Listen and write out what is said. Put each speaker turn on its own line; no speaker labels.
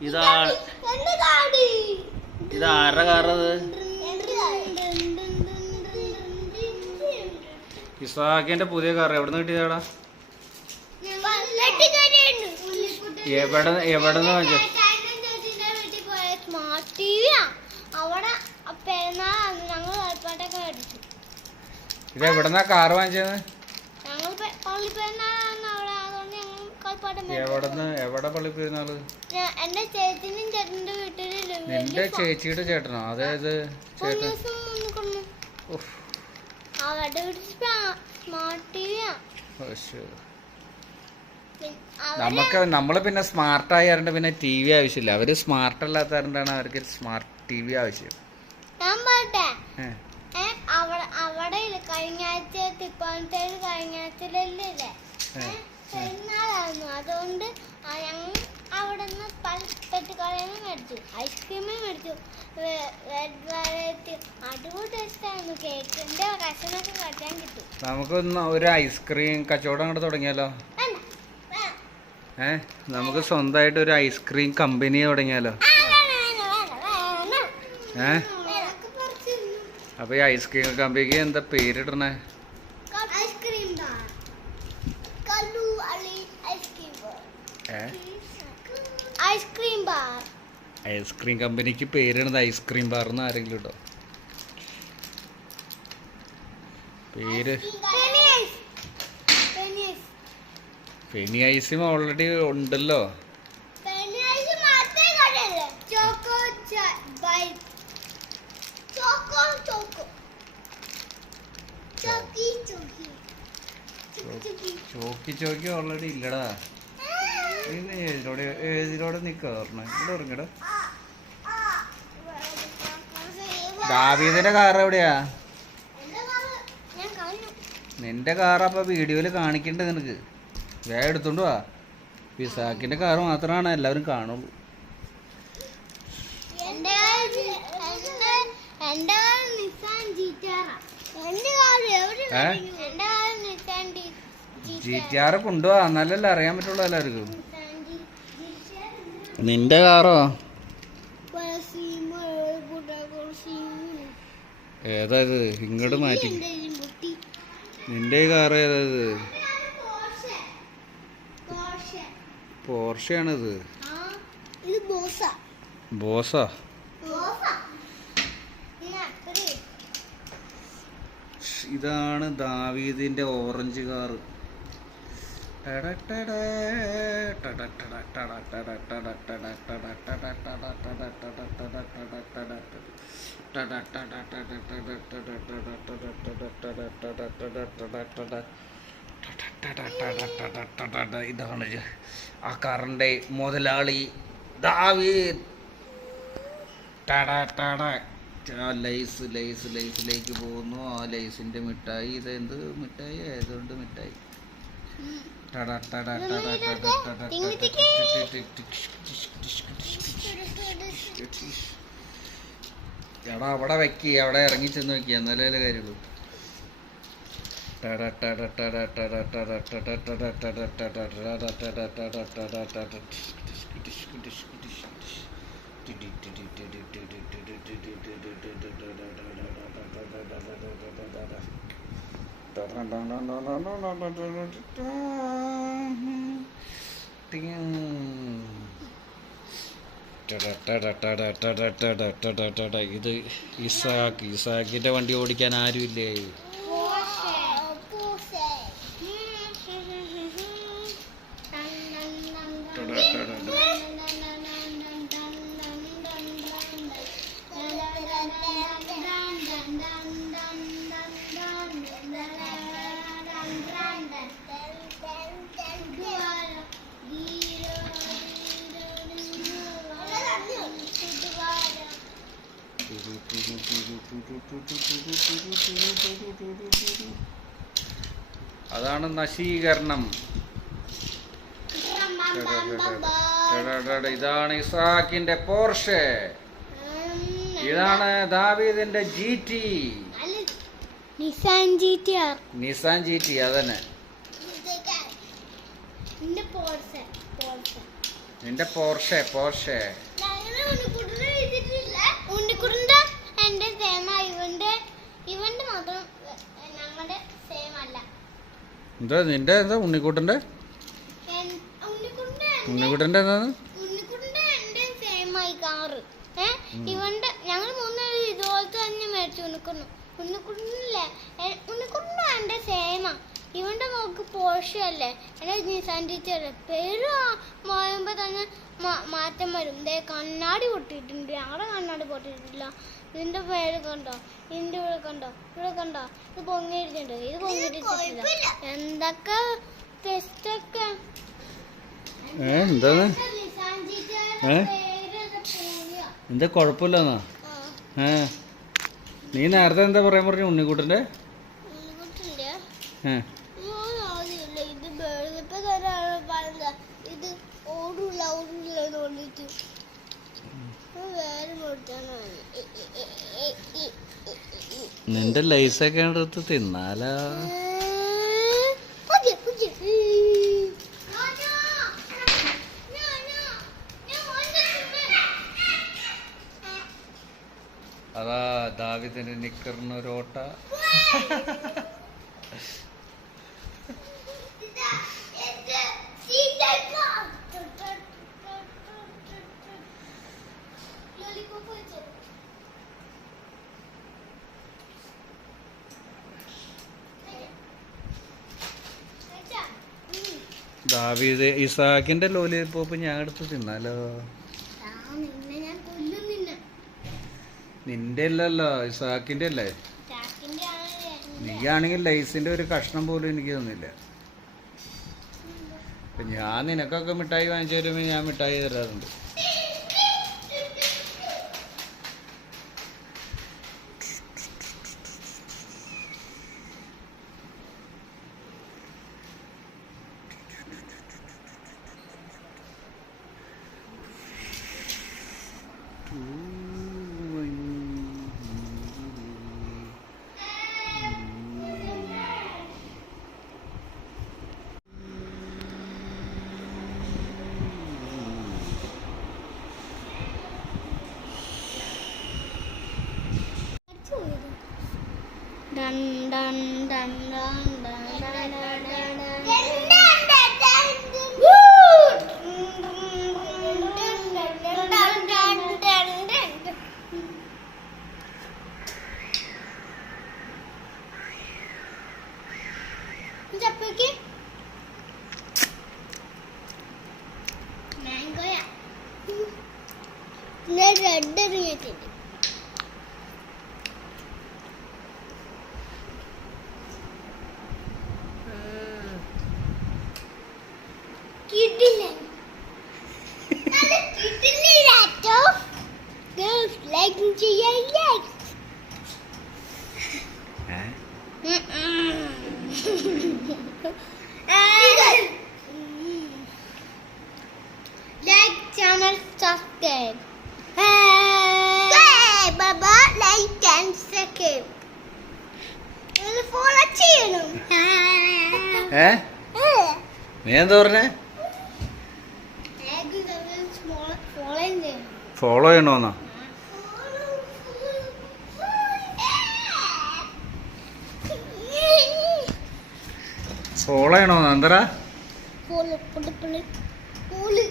ഇതാ ഇത് ആരുടെ കാറത്? ഇസാഖിന്റെ പുതിയ കാർ എവിടെ നിന്ന് കിട്ടിയതാടാ എവിടെ എവിടെ നിന്ന് വാങ്ങിച്ച ഇത് എവിടെന്നാ കാർ വാങ്ങിച്ചത്?
ഞങ്ങൾ
എവിടെന്ന് എവിടെ പള്ളി
പെരുന്നാൾ? എന്റെ ചേച്ചിനും ചേട്ടന്റെ വീട്ടിൽ
നിന്റെ ചേച്ചിയുടെ ചേട്ടനോ? അതായത് ചേട്ടൻ. നമുക്ക് നമ്മൾ പിന്നെ സ്മാർട്ട് ആയതുകൊണ്ട് പിന്നെ ടി വി ആവശ്യമില്ല. അവർ സ്മാർട്ട് അല്ലാത്തതുകൊണ്ടാണ് അവർക്ക് സ്മാർട്ട് ടി വി ആവശ്യം.
ഞാൻ പറട്ടെ? അവിടെ കഴിഞ്ഞ ആഴ്ച കഴിഞ്ഞ ആഴ്ചയിലല്ലേ? അതുകൊണ്ട് ഞങ്ങൾ അവിടെ നിന്ന് പല പെട്ടിക്കടയിൽ മേടിച്ചു. ഐസ്ക്രീമും മേടിച്ചു അടിപൊളി ടേസ്റ്റായിരുന്നു കേക്കിന്റെ കഷനൊക്കെ കട്ടാൻ കിട്ടും.
നമുക്കൊന്ന് ഒരു ഐസ്ക്രീം കച്ചവടം അങ്ങോട്ട് തുടങ്ങിയാലോ. ഏ നമുക്ക് സ്വന്തമായിട്ട് ഒരു ഐസ്ക്രീം കമ്പനി തുടങ്ങിയാലോ. ഏ? അപ്പൊ ഈ ഐസ്ക്രീം കമ്പനിക്ക് എന്താ പേരിടണേ?
ഐസ്ക്രീം ബാർ ഐസ്ക്രീം
കമ്പനിക്ക് പേരിടുന്നത് ഐസ്ക്രീം ബാർ എന്ന് ആരെങ്കിലും ഇടോ പേര്? പെനി ഐസും ഓൾറെഡി ഉണ്ടല്ലോ.
ചോക്കി ചോക്കി
ഓൾറെഡി ഇല്ലടാ. ഏതിലൂടെ ഏതിലൂടെ പറഞ്ഞ ഇവിടെ ഇറങ്ങടാ ദാവീദിന്റെ കാർ എവിടെയാ? നിന്റെ കാർ അപ്പൊ വീഡിയോയിൽ കാണിക്കണ്ട നിനക്ക്. വേഗം എടുത്തോണ്ട് വാ. വിസാക്കിന്റെ കാർ മാത്രമാണ് എല്ലാവരും കാണുള്ളൂ. ജി ടി ആർ കൊണ്ടുപോവാ എന്നാലല്ലേ അറിയാൻ പറ്റുള്ളൂ എല്ലാവർക്കും. നിന്റെ കാറോ? ഏതായത്? ഇങ്ങോട്ട് മാറ്റി. നിന്റെ കാർ ഏതായത്? പോർഷയാണത്.
ബോസാ?
ഇതാണ് ദാവീദിന്റെ ഓറഞ്ച് കാറ്. ഇതാണ് ഇത്. ആ കാറിന്റെ മുതലാളി ലൈസ് ലൈസ് ലൈസിലേക്ക് പോകുന്നു. ആ ലൈസിന്റെ മിഠായി. ഇതെന്ത് മിഠായി? ആയതുകൊണ്ട് മിഠായി? എടാ അവിടെ വെക്കി അവിടെ ഇറങ്ങി ചെന്ന് വെക്കി എന്നാലേ കാര്യമുള്ളൂ. ടടാ ഇത് ഇസാക്ക് ഇസാക്കിന്റെ വണ്ടി ഓടിക്കാൻ ആരുമില്ലേ? അതാണ് നശീകരണം. ഇതാണ് ഇസാക്കിന്റെ പോർഷെ. ഇതാണ് ദാവീദിന്റെ G T
Nissan G T
Nissan G T അതന്നെ. നിന്റെ പോർഷെ പോർഷെ. എന്താ നിന്റെ എന്താ
ഉണ്ണിക്കൂട്ടന്റെ ഉണ്ണിക്കുട്ടന്റെ
എന്താണ്
ഇവന്റെ തന്നെ മേടിച്ചു. ഉണ്ണിക്കുണ്ണു ഉണ്ണിക്കുണ്ണില്ല ഉണ്ണിക്കുണ്ണു എന്റെ സേമാണ് പോർഷെ അല്ലേ നിസാൻ ടീച്ചറെ പേര് മായുമ്പോ തന്നെ മാറ്റം വരും. ദേ കണ്ണാടി പൊട്ടിയിട്ടുണ്ട്. ഞങ്ങളുടെ കണ്ണാടി പൊട്ടിയിട്ടില്ല. ഇതിന്റെ പേര് കണ്ടോ? ഇതിന്റെ ഇവിടെ കണ്ടോ? ഇവിടെ കണ്ടോ? ഇത് പൊങ്ങിയിട്ടുണ്ട് ഇത് പൊങ്ങിയിട്ടില്ല എന്തൊക്കെ ടെസ്റ്റൊക്കെ
ഒക്കെ? എന്താണ്. എന്താ കുഴപ്പമില്ലെന്നാ ഏ. നീ നേരത്തെ എന്താ പറയാൻ പറഞ്ഞു ഉണ്ണിക്കൂട്ടിന്റെ
ഉണ്ണിക്കുട്ടന്റെ?
ഏ.
കൊണ്ടിട്ട്. വേറെ കൊടുത്താണ്
നിന്റെ ലൈസൊക്കെ എടുത്ത് തിന്നാലാ? അതാ ദാവിദിന്റെ നിക്കറിനൊരോട്ട. ദാവിദ് ഇസാക്കിന്റെ ലോലിപ്പോപ്പ് ഞാൻ എടുത്ത് തിന്നാലോ? നിന്റെ അല്ലല്ലോ ഇസാക്കിന്റെ അല്ലേ
നീ
ആണെങ്കിൽ ലൈസിന്റെ ഒരു കഷ്ണം പോലും എനിക്ക് തന്നില്ല. ഞാൻ നിനക്കൊക്കെ മിഠായി വാങ്ങിച്ചു തരുമ്പോ ഞാൻ മിഠായി തരാറുണ്ട്.
ചപ്പയ്ക്ക് ഞാൻ റെഡ് എറിഞ്ഞിട്ടുണ്ട്
ഏ? നീ എന്താ പറഞ്ഞേ?
ഫോളോ ചെയ്യണം
ഫോളോ ചെയ്യണോന്നാ? ഫോളോ ചെയ്യണോന്നാ എന്തരാ
Pula,